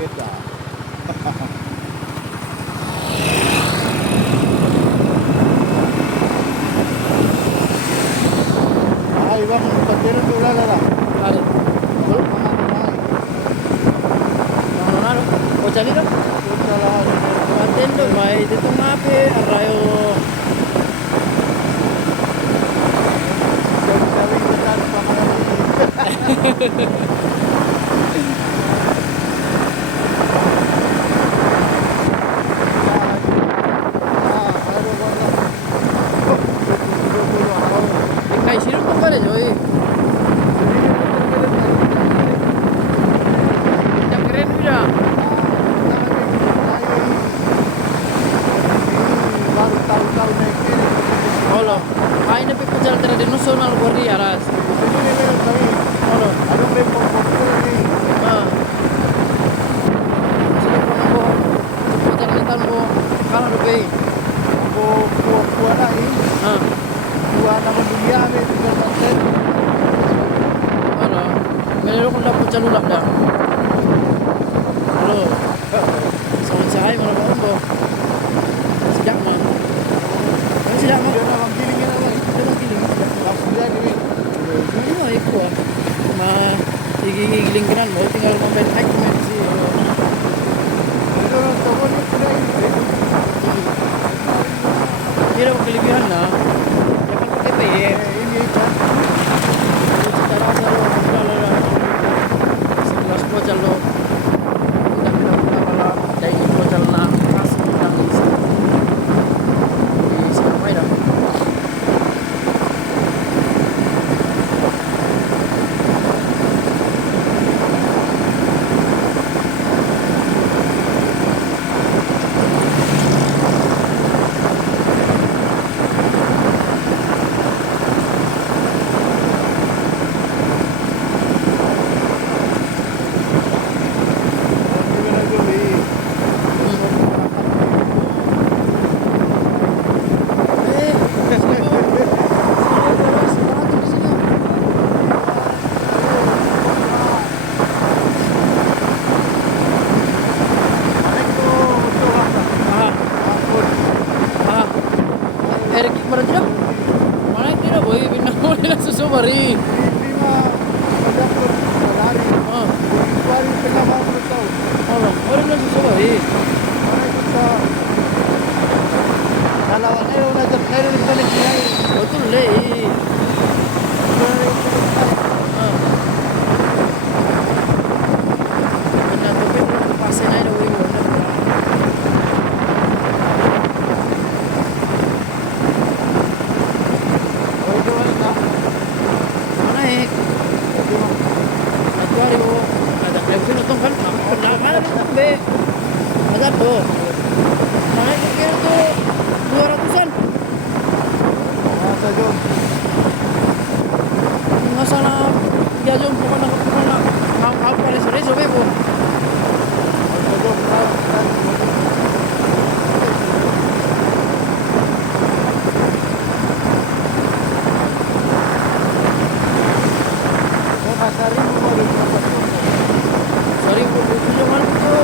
beda. Ay, bang, pagkira dulu lah lah. Ari. Belum mana naik. Ano? O chali do. Kita lah. Atendo mai dito nga pe arayo. Sabi kita sama lagi. Ikay sino to kare joy. Yang keren bila. Baru tahu-tahu naik kiri. Olo. Ay na pe pujal tera de national guardi aras. Ini memang kami. Olo. Ada memang populer nih. Ah. Sino ko mo. Pujal nitan mo. Kala do pe. Buah lah ini. Ah. Buah nama dunia nih tinggal konten. Olo. Melero ko na pujal ulak da. Olo. Sahay mo na ba umbo. Sidak mo. Ano sidak mo? Dia nama gilingnya lagi. Ano bang giling? Langsung dia gini. Ano ay ko ah. Igigiling ka mo. Tinggal mo ben hack mo si. Itu toko ni sudah ini. Kira mo kalibihan na. Dapat ko kita eh. Ini kan. Secara selalu lalala. Sebelas pojal lo. Tidak kita pala dari pojal na kasih kita isi. Di sampai dah. Gimana Juli? Eric mana tidak? Mana tidak boy? Bina boleh susu bari. Lima ada pun lari. Ah, Hari tengah malam tahu. orang boleh susu bari. Mana kita kalau ayo nak jadi ni balik ni. Betul le. Ah. Benda tu pun orang pasien ada boy. Oh itu mana? Mana eh? Satu hari bo. Ada klipsin utang kan? Mana utang be? Ada tu. Mana kira tu 200-an? Masa jom. Nggak salah. Dia jom bukan apa reso be bo. Masa jom. Oh masa ribu baru dapat. Sorry po, buto naman po.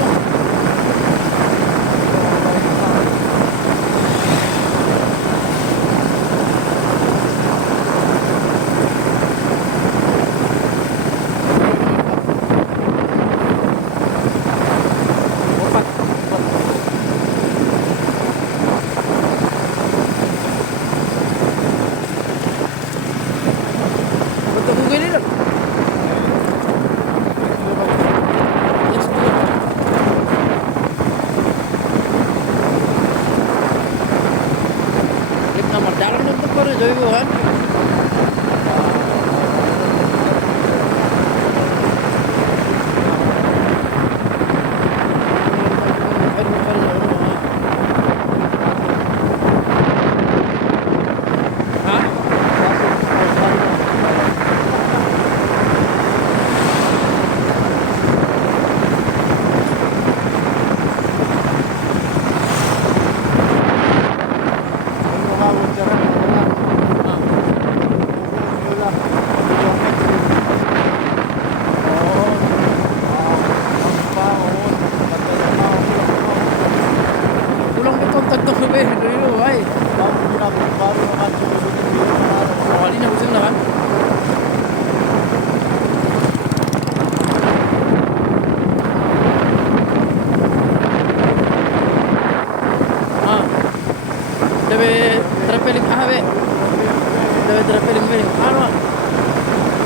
Bill? Ano?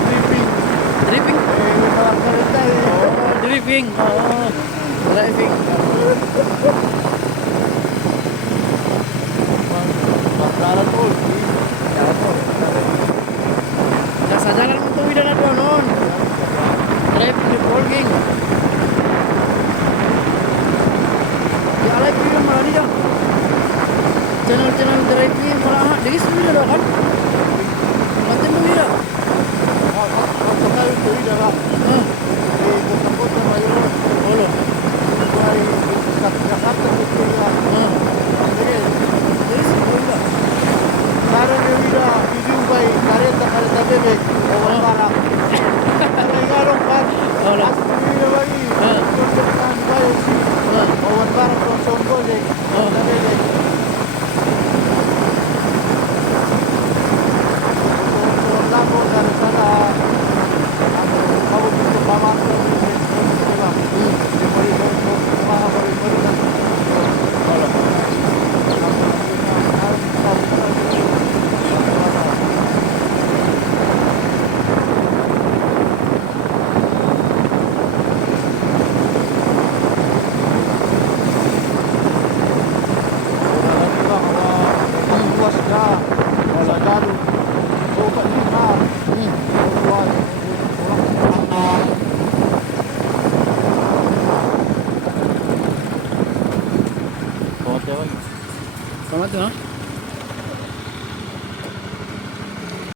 Dripping. Dripping? Yung mga karita eh. Oh, driving. Oh, driving. Bakalan po. Jalan po. Nasa jalan mo tuwiran na doon noon. Driving di Polging. Di alay po yung malani dyan. Channel-channel driving malah di sini dah kan. Macam tu dia. Sakal itu di dalam. Di kota-kota Mayor. Olo. Dari Jakarta itu ya. Di sini dah. Sekarang dia udah dijumpai kareta bebek orang barang. Kalau ngarong kan, Olo. asli dia lagi. Konsertan bayu sih. Orang barang kosong gojek. Kereta bebek. Kosong lapor dari sana. Kau butuh paman tu. Dia beri rumah beri dan. Olo. Selamat tu, ha?